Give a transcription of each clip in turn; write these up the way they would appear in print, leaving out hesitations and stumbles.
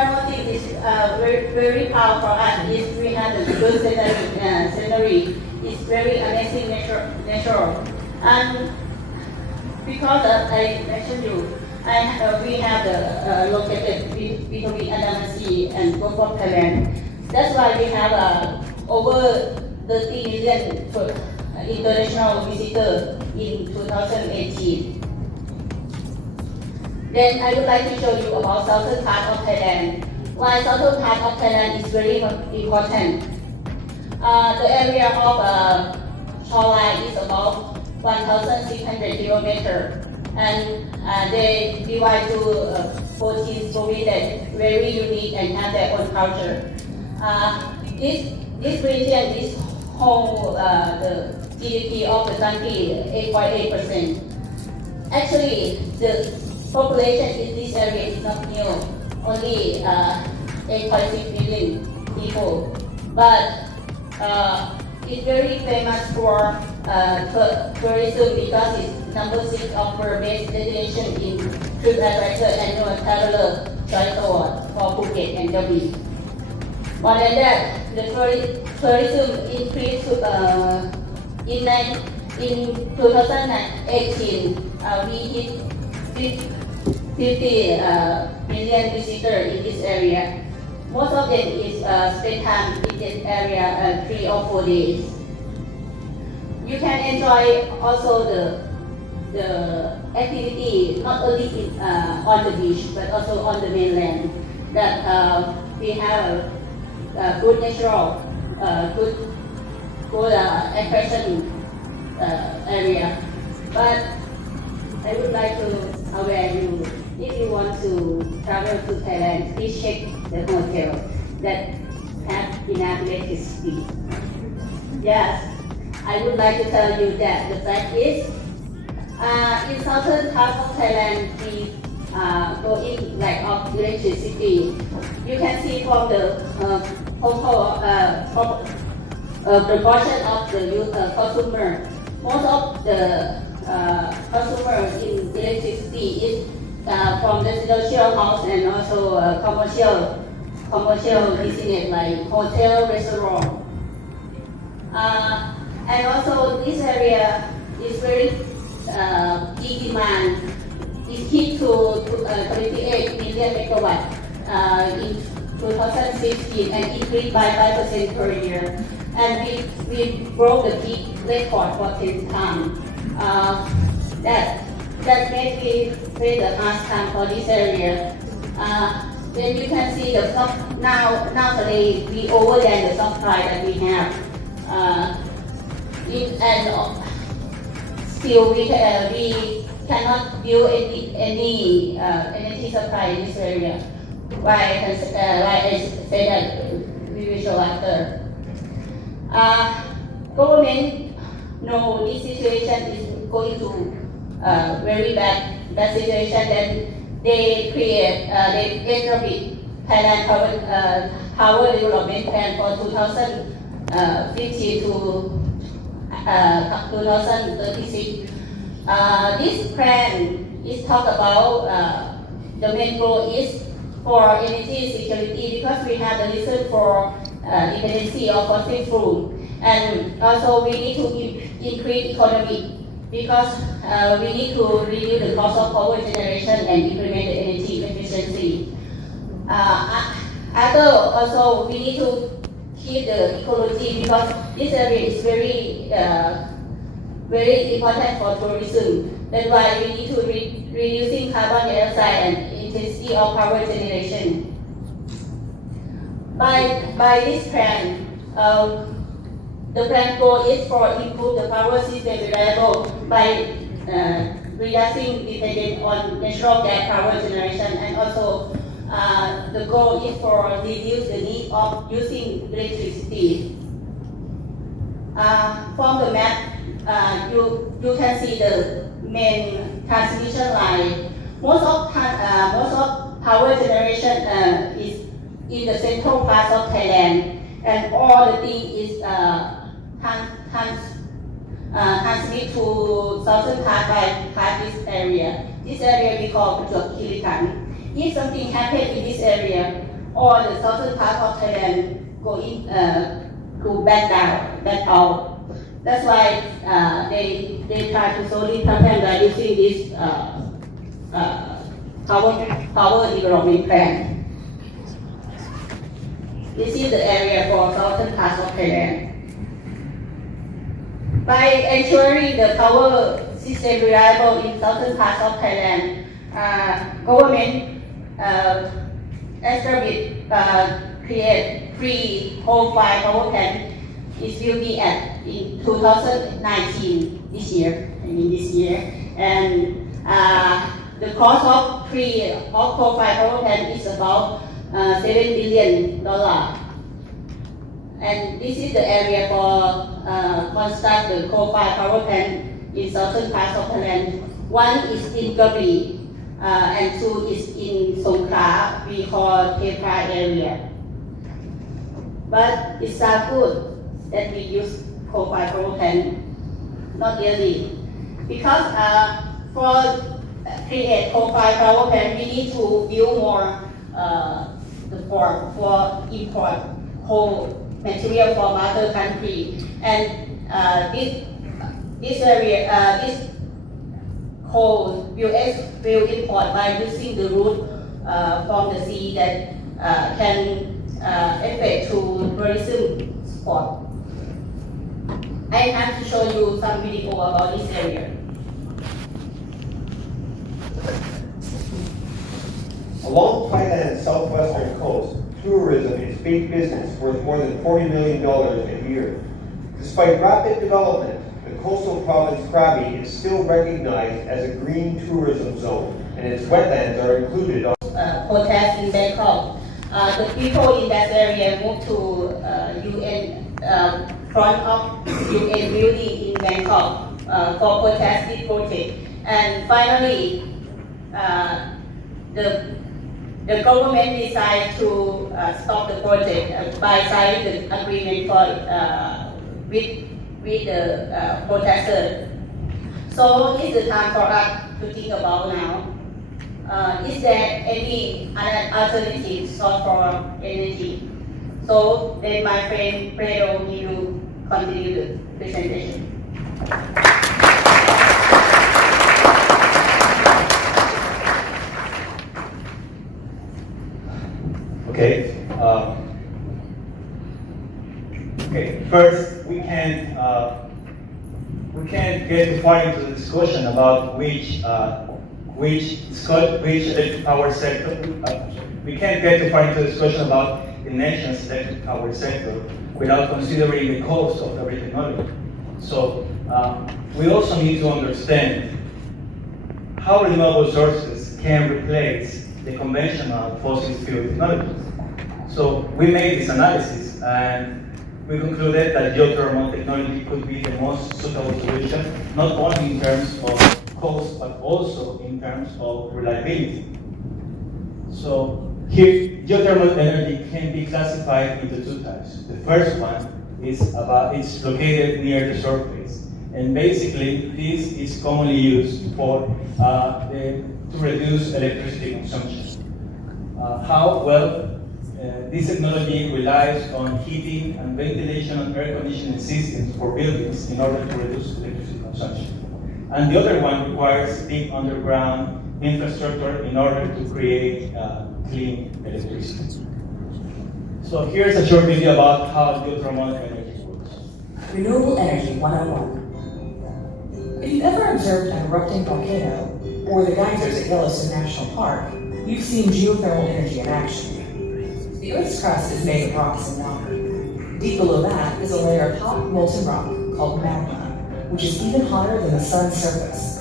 one more thing is very proud for us is we have the good scenery. It's very amazing natural. And because I mentioned you, we have the located between Andaman Sea and Gulf of Thailand. That's why we have over 30 million international visitors in 2018. Then I would like to show you about southern part of Thailand. Why southern part of Thailand is very important. The area of shoreline is about 1,600 kilometers, and they divide to 14 provinces, very unique and have their own culture. This region is whole the GDP of the country 8.8%. Actually, the population in this area is not new, only 8.6 million people, but it's very famous for tourism because it's number 6 of per-based destination in TripAdvisor annual traveler choice award for Phuket and Krabi. More than that, the tourism increased in 2018. We hit 50 million visitors in this area. Most of them is spend time in this area 3 or 4 days. You can enjoy also the activity not only on the beach but also on the mainland. That we have a good natural, good attraction area. But I would like to aware you, if you want to travel to Thailand, please check the hotel that have enough electricity. Yes, I would like to tell you that the fact is, in southern part of Thailand, we go in lack of electricity. You can see from the proportion of the consumer. Most of the consumers in electricity is from residential house and also commercial business like hotel, restaurant. And also this area is very big demand. It hit to 28 million megawatt in 2016 and increased by 5% per year. And we broke the peak record for 10 times. That made me say the last time for this area. Then you can see the nowadays we over than the supply that we have. And still we cannot build any energy supply in this area. Why I say that we will show after. Government know this situation is going to very bad situation. Then they create they establish Thailand Power Development Plan for 2015 to 2036. This plan is talk about the main goal is for energy security because we have the reason for dependency of fossil fuel, and also we need to increase economy because we need to reduce the cost of power generation and implement the energy efficiency. Also we need to keep the ecology because this area is very important for tourism. That's why we need to reducing carbon dioxide and intensity of power generation. By this plan, the plan goal is for improve the power system reliable by reducing dependence on natural gas power generation, and also the goal is for reduce the need of using electricity. From the map, you can see the main transmission line. Most of power generation is in the central part of Thailand, and all the thing is transmit to southern part by this area. This area we call If something happens in this area, all the southern part of Thailand go back down, back out. That's why they try to solve problem by using this power development plan. This is the area for southern part of Thailand. By ensuring the power system reliable in southern parts of Thailand, government established create free coal-fired power plant is will be at in 2019 this year, and the cost of free coal-fired power plant is about $7 billion. And this is the area for construct the coal-fired power plant in southern parts of Thailand. One is in Programe, and two is in Songkhla, we call Pedro area. But it's so good that we use coal-fired power plant, not really, because for create coal-fired power plant, we need to build more the port for import coal material from other country, and this area, this coal will import by using the route from the sea that can affect to tourism spot. I have to show you some video about this area. Along Thailand's southwestern coast, tourism is big business worth more than $40 million a year. Despite rapid development, the coastal province Krabi is still recognized as a green tourism zone, and its wetlands are included on Protest in Bangkok. The people in that area moved to UN front of UN building in Bangkok for protest this project, and finally the government decided to stop the project by signing the agreement for with the protesters. So it's the time for us to think about now. Is there any other alternative source for energy? So then my friend Pedro will continue the presentation. Okay. First, we can't get far into the discussion about which electric power sector. We can't get too far into the discussion about the nation's electric power sector without considering the cost of every technology. So we also need to understand how renewable sources can replace the conventional fossil fuel technologies. So we made this analysis and we concluded that geothermal technology could be the most suitable solution, not only in terms of cost, but also in terms of reliability. So here, geothermal energy can be classified into two types. The first one is it's located near the surface. And basically, this is commonly used for to reduce electricity consumption. How? Well, this technology relies on heating and ventilation and air conditioning systems for buildings in order to reduce electricity consumption. And the other one requires deep underground infrastructure in order to create clean electricity. So here's a short video about how geothermal energy works. Renewable Energy 101. If you've ever observed an erupting volcano or the geysers at Yellowstone National Park, you've seen geothermal energy in action. The Earth's crust is made of rocks and water. Deep below that is a layer of hot molten rock called magma, which is even hotter than the sun's surface.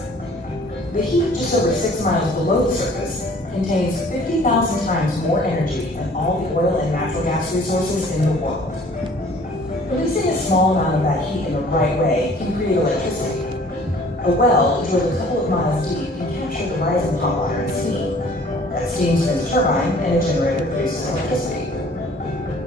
The heat just over 6 miles below the surface contains 50,000 times more energy than all the oil and natural gas resources in the world. Releasing a small amount of that heat in the right way can create electricity. A well drilled a couple of miles deep can capture the rising hot water and steam. That steam spins a turbine and a generator produces electricity.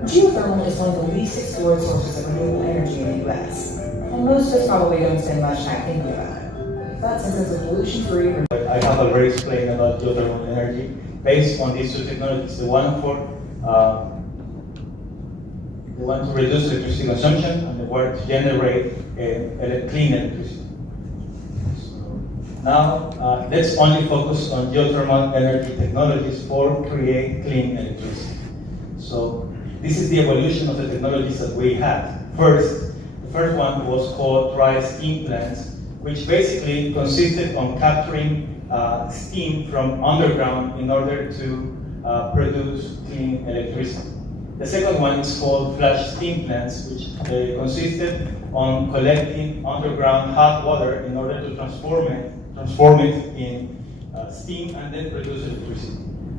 Geothermal is one of the least explored sources of renewable energy in the US, and most of us probably don't spend much time thinking about it. But since it's a pollution-free... I have already explained about geothermal energy based on these two technologies, the one for They want to reduce electricity consumption, and they want to generate clean electricity. Now, let's only focus on geothermal energy technologies for create clean electricity. So, this is the evolution of the technologies that we had. The first one was called dry steam plants, which basically consisted on capturing steam from underground in order to produce clean electricity. The second one is called flash steam plants, which consisted on collecting underground hot water in order to transform it in steam and then produce electricity.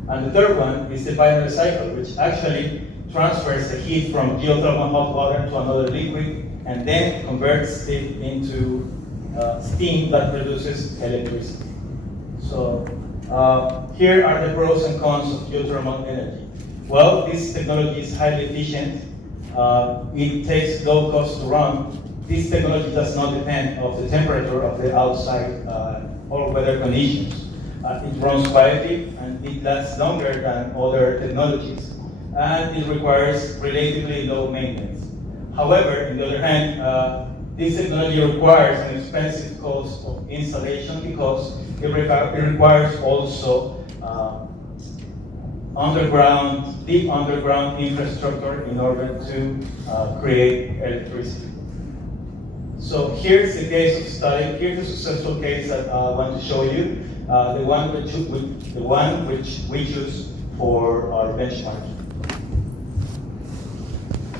And the third one is the binary cycle, which actually transfers the heat from geothermal hot water to another liquid and then converts it into steam that produces electricity. So here are the pros and cons of geothermal energy. Well, this technology is highly efficient. It takes low cost to run. This technology does not depend on the temperature of the outside or weather conditions. It runs quietly and it lasts longer than other technologies, and it requires relatively low maintenance. However, on the other hand, this technology requires an expensive cost of installation because it requires also deep underground infrastructure in order to create electricity. So here's the case of study. Here's a successful case that I want to show you. The one which we choose for our benchmark.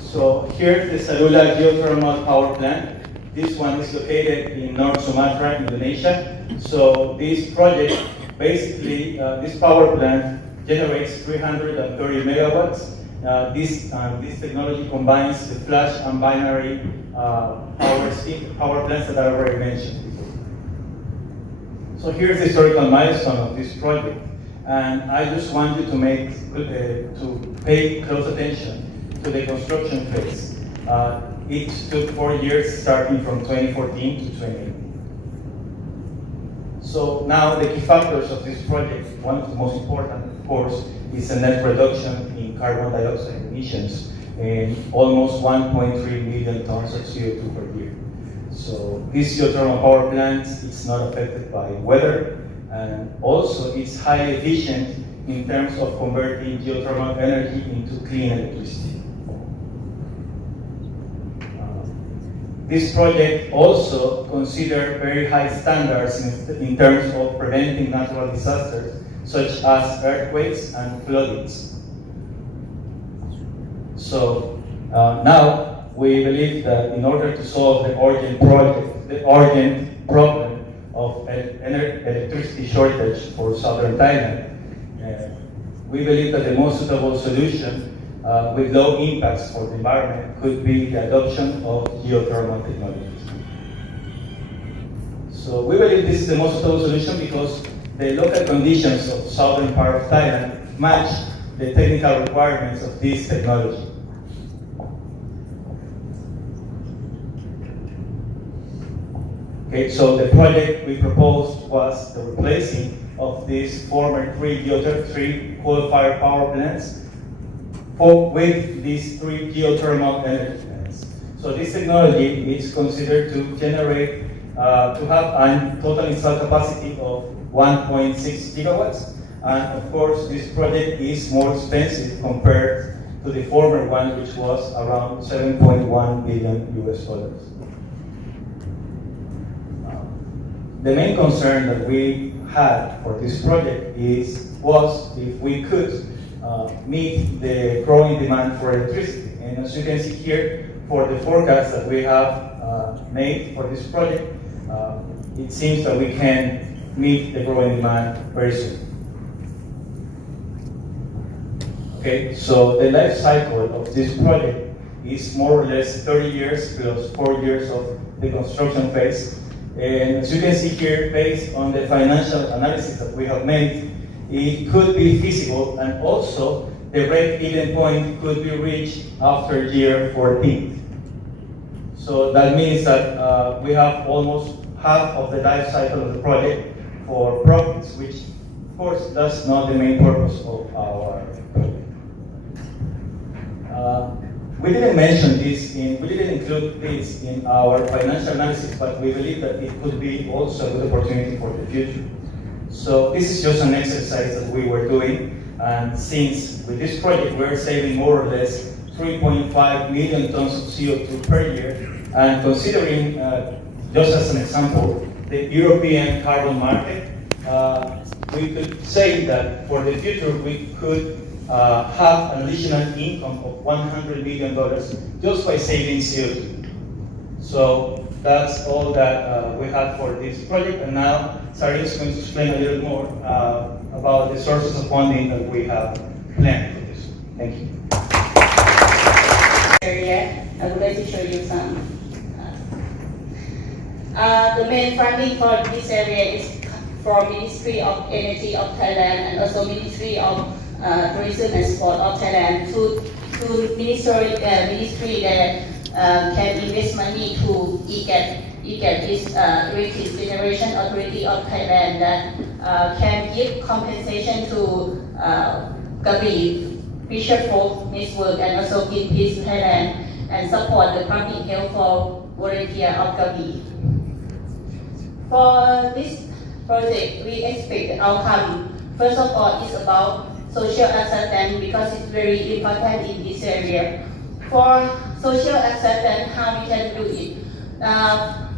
So here's the Salula geothermal power plant. This one is located in North Sumatra, Indonesia. So this project, basically, this power plant generates 330 megawatts. This technology combines the flash and binary power plants that I already mentioned before. So here's the historical milestone of this project, and I just want you to pay close attention to the construction phase. It took 4 years, starting from 2014 to 2018. So now the key factors of this project, one of the most important, of course, is a net reduction in carbon dioxide emissions in almost 1.3 million tons of CO2 per year. So this geothermal power plant is not affected by weather, and also it's highly efficient in terms of converting geothermal energy into clean electricity. This project also considers very high standards in terms of preventing natural disasters, such as earthquakes and floodings. So now we believe that in order to solve the urgent problem of electricity shortage for southern Thailand, we believe that the most suitable solution with low impacts for the environment could be the adoption of geothermal technologies. So we believe this is the most suitable solution because the local conditions of southern part of Thailand match the technical requirements of this technology. Okay, so the project we proposed was the replacing of these former three coal-fired power plants with these 3 geothermal energy plants. So this technology is considered to generate, to have a total installed capacity of 1.6 gigawatts. And of course, this project is more expensive compared to the former one, which was around $7.1 billion US. The main concern that we had for this project was if we could meet the growing demand for electricity. And as you can see here, for the forecast that we have made for this project, it seems that we can meet the growing demand very soon. Okay, so the life cycle of this project is more or less 30 years plus 4 years of the construction phase. And as you can see here, based on the financial analysis that we have made, it could be feasible, and also the break-even point could be reached after year 14. So that means that we have almost half of the life cycle of the project for profits, which of course that's not the main purpose of our project. We didn't mention this we didn't include this in our financial analysis, but we believe that it could be also a good opportunity for the future. So this is just an exercise that we were doing, and since with this project we're saving more or less 3.5 million tons of CO2 per year, and considering, just as an example, the European carbon market, we could say that for the future we could have an additional income of $100 million just by saving CO2. So that's all that we have for this project, and now Sarin is going to explain a little more about the sources of funding that we have planned for this. Thank you. Area, I would like to show you some. The main funding for this area is from Ministry of Energy of Thailand and also Ministry of Tourism and Sport of Thailand. To ministry that can invest money to EGAT is Electric Generation Authority of Thailand that can give compensation to Krabi Fisher Folk Network and also Greenpeace Thailand and support the public health for volunteer of Krabi. For this project, we expect the outcome. First of all, it's about social acceptance because it's very important in this area. For social acceptance, how we can do it?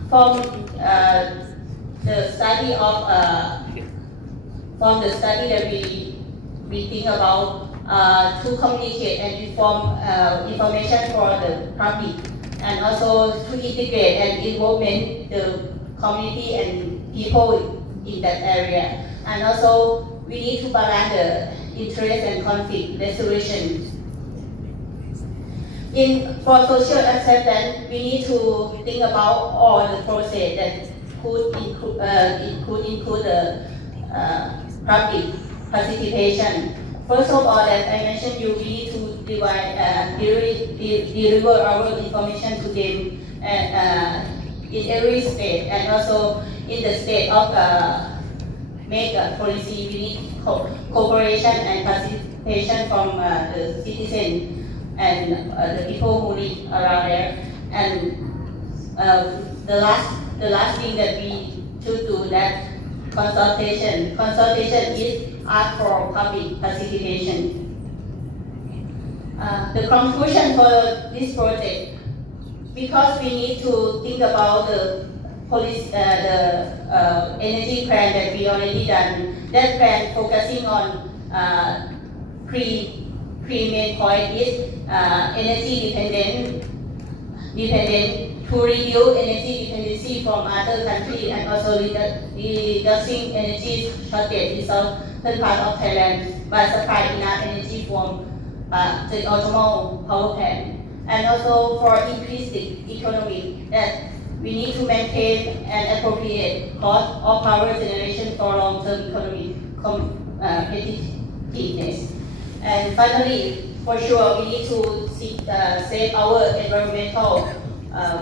From the study that we think about to communicate and inform information for the public, and also to integrate and involvement the community and people in that area. And also we need to balance the interest and conflict resolution. For social acceptance, we need to think about all the process that could include the public participation. First of all, as I mentioned, we need to deliver our information to them in every state, and also in the state of make a policy. We need cooperation and participation from the citizens and the people who live around there. And the last thing that we should do that consultation. Consultation is ask for public participation. The conclusion for this project, because we need to think about the policy, the energy plan that we already done. That plan focusing on three main point is energy dependent to reduce energy dependency from other countries and also reducing energy shortage in southern part of Thailand by supplying enough energy from the geothermal power plant. And also for increasing economy, that we need to maintain an appropriate cost of power generation for long-term economic competitiveness. And finally, for sure, we need to save our environmental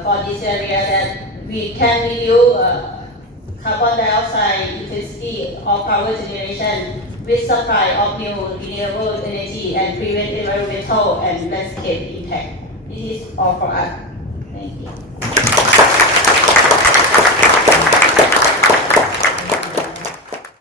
for this area, that we can reduce carbon dioxide intensity of power generation with supply of new renewable energy and prevent environmental and landscape impact. This is all for us. Thank you.